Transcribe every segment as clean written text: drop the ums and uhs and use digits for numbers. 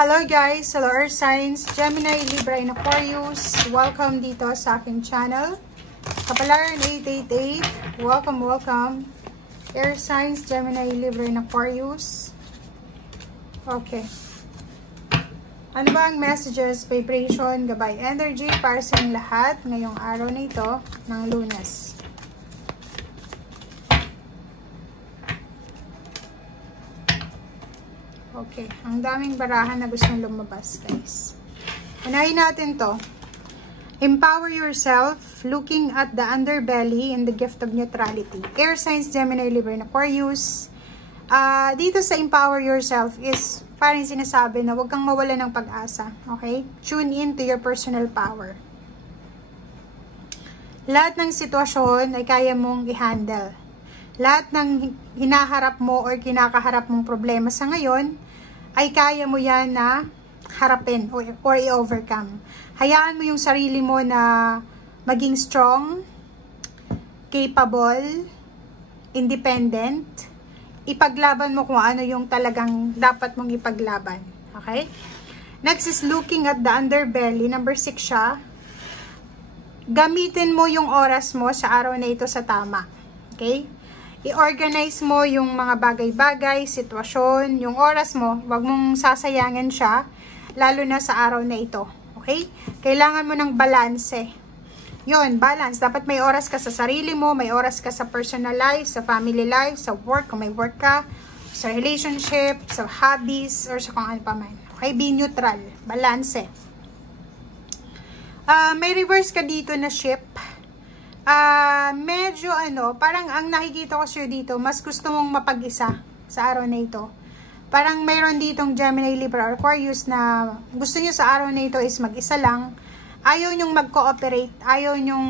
Hello guys! Hello Earth Signs, Gemini, Libra, and Aquarius. Welcome dito sa aking channel. Kapalaran 888. Welcome. Earth Signs, Gemini, Libra, and Aquarius. Okay. Ano ba ang messages, vibration, gabay, energy para sa inyong lahat ngayong araw na ito ng Lunes? Okay, ang daming barahan na gustong lumabas, guys. Unahin natin to. Empower yourself, looking at the underbelly and the gift of neutrality. Air signs, Gemini, Libra, and Aquarius. Dito sa empower yourself is parang sinasabi na huwag kang mawala ng pag-asa. Okay? Tune in to your personal power. Lahat ng sitwasyon ay kaya mong i-handle. Lahat ng hinaharap mo or kinakaharap mong problema sa ngayon, ay kaya mo yan na harapin or i-overcome. Hayaan mo yung sarili mo na maging strong, capable, independent. Ipaglaban mo kung ano yung talagang dapat mong ipaglaban. Okay? Next is looking at the underbelly. Number 6 siya. Gamitin mo yung oras mo sa araw na ito sa tama. Okay? I-organize mo yung mga bagay-bagay, sitwasyon, yung oras mo, wag mong sasayangin siya, lalo na sa araw na ito. Okay? Kailangan mo ng balanse. Yun, balance. Dapat may oras ka sa sarili mo, may oras ka sa personal life, sa family life, sa work, kung may work ka, sa relationship, sa hobbies, or sa kung ano pa man. Okay? Be neutral. Balanse. May reverse ka dito na ship. Medyo parang ang nakikita ko sa'yo dito, mas gusto mong mapag-isa sa araw na ito. Parang mayroon ditong Gemini, Libra, or Aquarius na gusto nyo sa araw na ito is mag-isa lang. Ayaw nyong mag-cooperate, ayaw nyong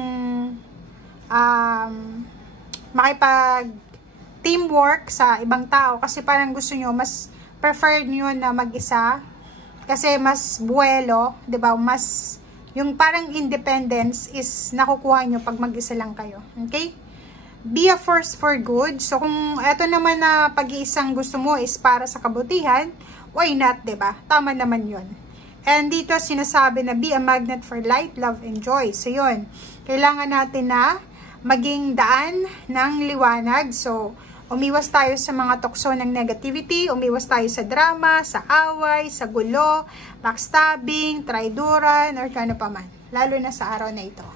makipag-teamwork sa ibang tao kasi parang gusto nyo, mas preferred nyo na mag-isa kasi mas buwelo, diba? Mas yung parang independence is nakukuha nyo pag mag-isa lang kayo. Okay? Be a force for good. So, kung eto naman na pag-iisang gusto mo is para sa kabutihan, why not, diba? Tama naman yun. And dito sinasabi na be a magnet for light, love, and joy. So, yun. Kailangan natin na maging daan ng liwanag. So, umiwas tayo sa mga tukso ng negativity, umiwas tayo sa drama, sa away, sa gulo, backstabbing, traidoran, or kano pa man. Lalo na sa araw na ito.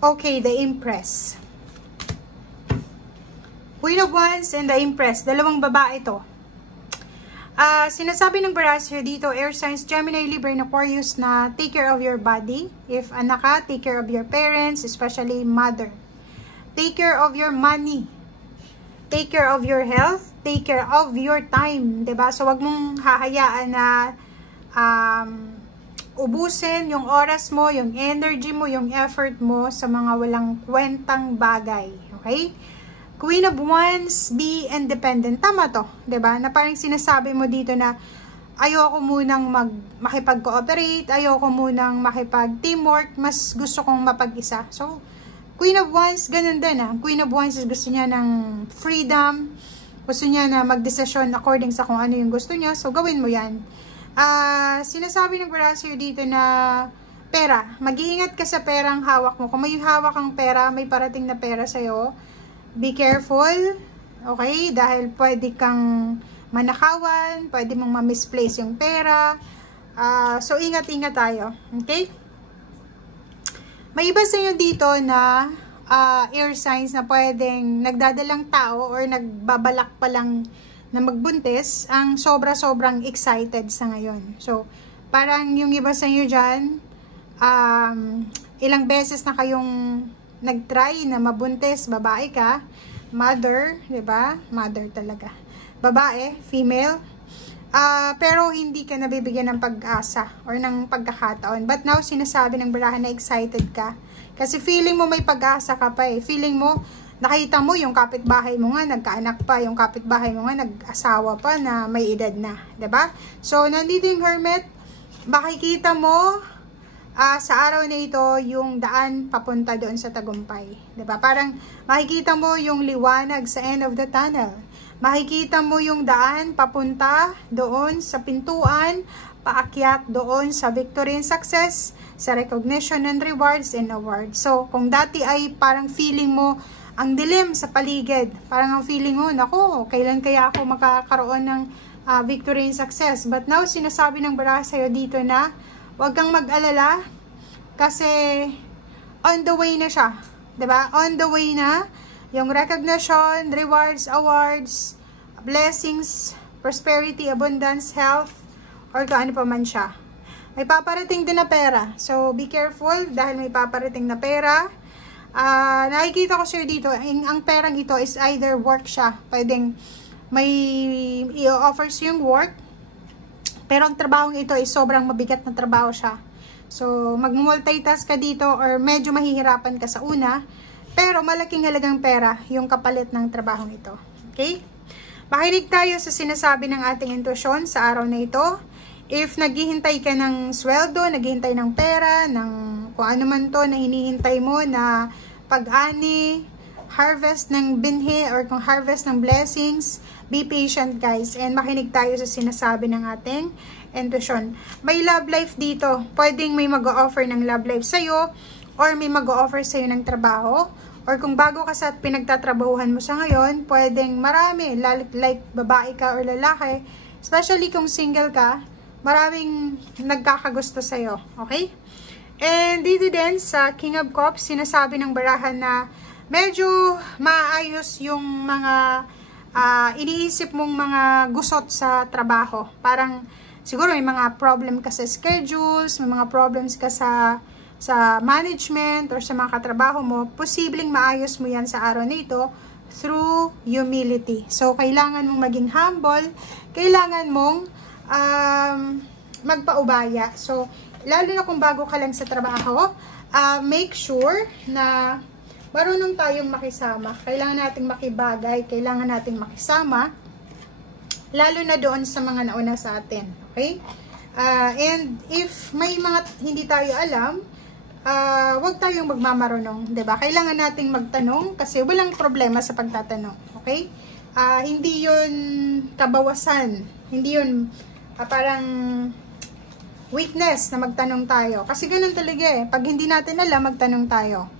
Okay, the Empress. Queen of Wands and the Empress. Dalawang babae ito. Sinasabi ng Barasir dito, Air Signs, Gemini, Libra, and Aquarius na take care of your body. If anak ka, take care of your parents, especially mother. Take care of your money. Take care of your health. Take care of your time. Diba? So, wag mong hahayaan na ubusin yung oras mo, yung energy mo, yung effort mo sa mga walang kwentang bagay. Okay? Queen of Wands, be independent. Tama to, 'di ba? Na parang sinasabi mo dito na ayoko munang makipag-cooperate, ayoko munang makipag-teamwork, mas gusto kong mapag-isa. So, Queen of Wands, ganun din Queen of Wands is gusto niya ng freedom, gusto niya na mag-desisyon according sa kung ano yung gusto niya. So, gawin mo 'yan. Sinasabi ng Barasir dito na pera. Mag-iingat ka sa perang hawak mo. Kung may hawak kang pera, may parating na pera sa'yo, be careful. Okay? Dahil pwede kang manakawan, pwede mong ma-misplace yung pera. So, ingat-ingat tayo. Okay? May iba sa inyo dito na air signs na pwedeng nagdadalang tao or nagbabalak pa lang na magbuntis, ang sobra-sobrang excited sa ngayon. So, parang yung iba sa inyo dyan, ilang beses na kayong nag-try na mabuntis, babae ka, mother, diba? Mother talaga. Babae, female. Pero hindi ka nabibigyan ng pag-asa or ng pagkakataon. But now, sinasabi ng baraha na excited ka. Kasi feeling mo may pag-asa ka pa eh. Feeling mo, nakita mo yung kapitbahay mo nga, nagkaanak pa. Yung kapitbahay mo nga, nag-asawa pa na may edad na. 'Di ba? So, nandito yung Hermit. Makikita mo sa araw na ito yung daan papunta doon sa tagumpay. 'Di ba? Parang makikita mo yung liwanag sa end of the tunnel. Makikita mo yung daan papunta doon sa pintuan, paakyat doon sa victory and success, sa recognition and rewards and awards. So, kung dati ay parang feeling mo ang dilim sa paligid, parang ang feeling mo, naku, kailan kaya ako makakaroon ng victory and success? But now, sinasabi ng baraha sa'yo dito na huwag kang mag-alala kasi on the way na siya. 'Di ba? On the way na yung recognition, rewards, awards, blessings, prosperity, abundance, health, or kung ano pa man siya. May paparating din na pera. So, be careful dahil may paparating na pera. Nakikita ko sa'yo dito, ang perang ito is either work siya. Pwedeng may i-offers yung work, pero ang trabahong ito is sobrang mabigat na trabaho siya. So, mag-multitask ka dito or medyo mahihirapan ka sa una, pero malaking halagang pera yung kapalit ng trabahong ito. Okay? Makinig tayo sa sinasabi ng ating intuition sa araw na ito. If naghihintay ka ng sweldo, naghihintay ng pera, ng kung ano man to na hinihintay mo na pag-ani, harvest ng binhi or kung harvest ng blessings, be patient guys. And makinig tayo sa sinasabi ng ating intuition. May love life dito. Pwedeng may mag-o-offer ng love life sa'yo or may mag-o-offer sa'yo ng trabaho. Or kung bago ka sa pinagtatrabahuhan mo sa ngayon, pwedeng marami, like babae ka or lalaki, especially kung single ka, maraming nagkakagusto sa'yo. Okay? And dito din sa King of Cups, sinasabi ng barahan na medyo maayos yung mga iniisip mong mga gusot sa trabaho. Parang siguro may mga problem ka sa schedules, may mga problems ka sa management or sa mga katrabaho mo, posibleng maayos mo yan sa araw na ito through humility. So, kailangan mong maging humble, kailangan mong magpaubaya. So, lalo na kung bago ka lang sa trabaho, make sure na marunong tayong makisama. Kailangan nating makibagay, kailangan nating makisama, lalo na doon sa mga nauna sa atin. Okay? And if may mga hindi tayo alam, wag tayong magmamarunong, 'di ba? Kailangan nating magtanong kasi walang problema sa pagtatanong, okay? Hindi 'yun kabawasan, hindi 'yun parang weakness na magtanong tayo. Kasi ganoon talaga eh. Pag hindi natin alam, magtanong tayo.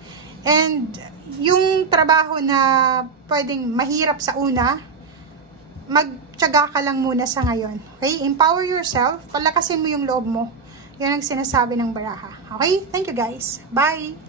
And yung trabaho na pwedeng mahirap sa una, magtiyaga ka lang muna sa ngayon. Okay? Empower yourself, palakasin mo yung loob mo. Yan ang sinasabi ng baraha. Okay? Thank you guys. Bye!